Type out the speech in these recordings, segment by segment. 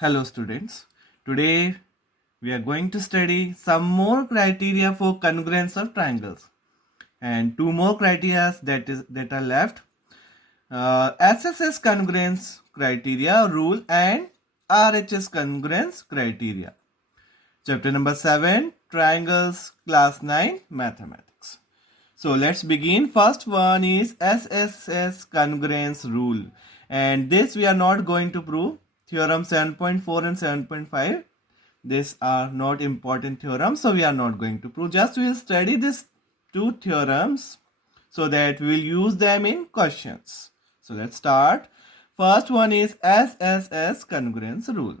Hello students. Today we are going to study some more criteria for congruence of triangles and two more criteria that are left. SSS congruence criteria rule and RHS congruence criteria. Chapter number 7 Triangles Class 9 Mathematics. So let's begin. First one is SSS congruence rule, and this we are not going to prove. Theorem 7.4 and 7.5, these are not important theorems, so we are not going to prove. Just we will study these two theorems so that we will use them in questions. So let's start. First one is SSS congruence rule.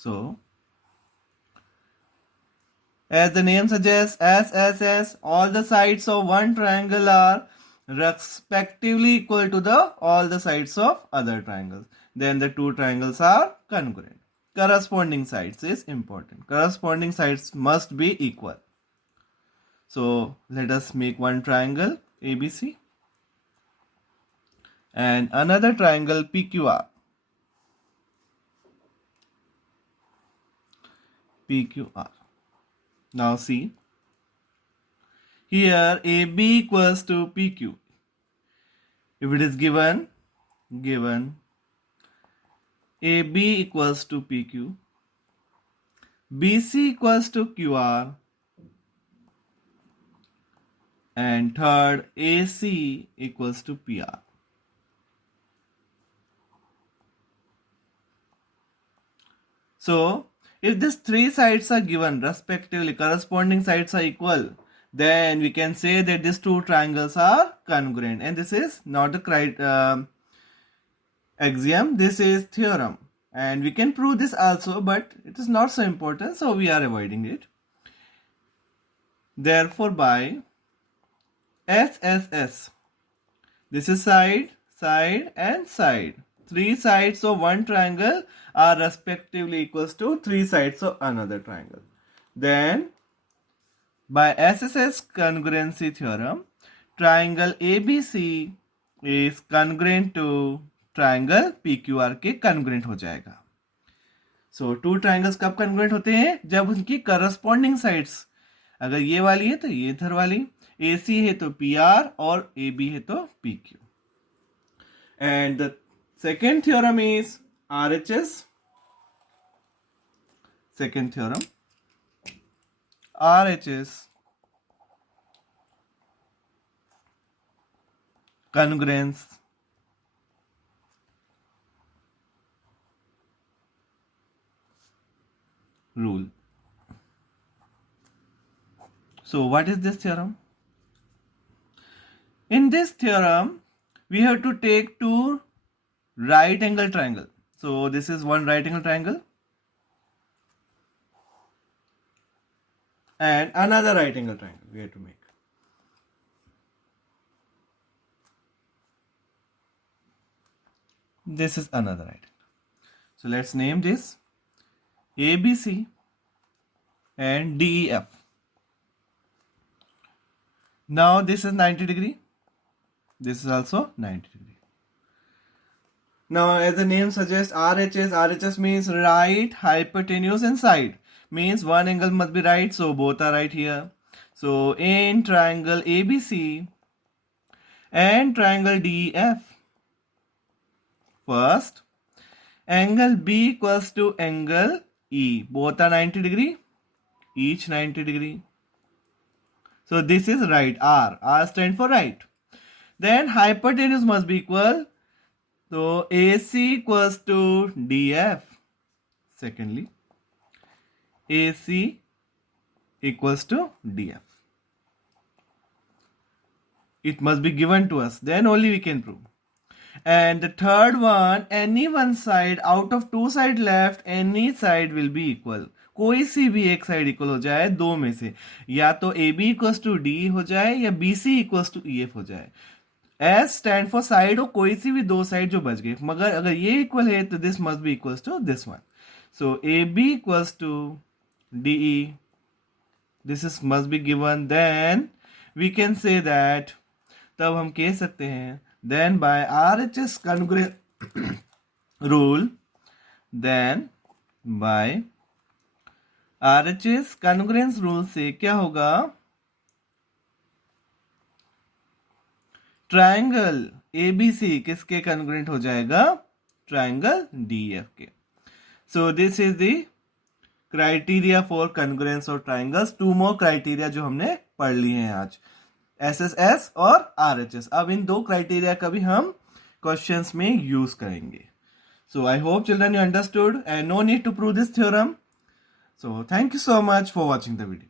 So as the name suggests, SSS, all the sides of one triangle are respectively equal to all the sides of other triangles. Then the two triangles are congruent. Corresponding sides is important. Corresponding sides must be equal. So let us make one triangle ABC and another triangle PQR. PQR. Now see, here AB equals to PQ. If it is given AB equals to PQ, BC equals to QR, and third AC equals to PR. So if these three sides are given respectively, corresponding sides are equal, then we can say that these two triangles are congruent, and this is not a axiom, this is theorem, and we can prove this also, but it is not so important, so we are avoiding it. Therefore by SSS, this is side, side and side. Three sides of one triangle are respectively equals to three sides of another triangle. Then by SSS congruency theorem, triangle ABC is congruent to triangle PQR के congruent हो जाएगा. So two triangles कब congruent होते हैं? जब उनकी corresponding sides, अगर ये वाली है तो ये इधर वाली, AC है तो PR और AB है तो PQ. And the second theorem is RHS. Second theorem, RHS congruence rule. So what is this theorem? In this theorem, we have to take two right angle triangle. So this is one right angle triangle and another right angle triangle we have to make. This is another right angle. So let's name this ABC and DEF. Now this is 90 degree. This is also 90 degree. Now as the name suggests, RHS means right, hypotenuse and side. Means one angle must be right, so both are right here. So in triangle ABC and triangle DEF, first angle B equals to angle E. Both are 90 degree, each 90 degree. So this is right, R stands for right. Then hypotenuse must be equal. So AC equals to DF. Secondly, AC equals to DF. It must be given to us, then only we can prove. And the third one, any one side out of two side left, any side will be equal. कोई सी भी एक side equal हो जाए दो में से, या तो A B equals to D हो जाए या B C equals to E F हो जाए. एस स्टैंड फॉर साइड हो कोई सी भी दो साइड जो बच गए, मगर अगर ये इक्वल है तो this must be equals to this one. So AB equals to DE. This is must be given. Then we can say that, तब हम कह सकते हैं, then by RHS congruence rule, then by RHS congruence rule से क्या होगा, triangle ABC किसके congruent हो जाएगा, ट्रायंगल DEF के. So this is the criteria for congruence of triangles. 2 more criteria जो हमने पढ़ लिए हैं आज, SSS और RHS. अब इन 2 क्राइटेरिया का भी हम क्वेश्चंस में यूज करेंगे. So I hope children you understood and no need to prove this theorem. So thank you so much for watching the video.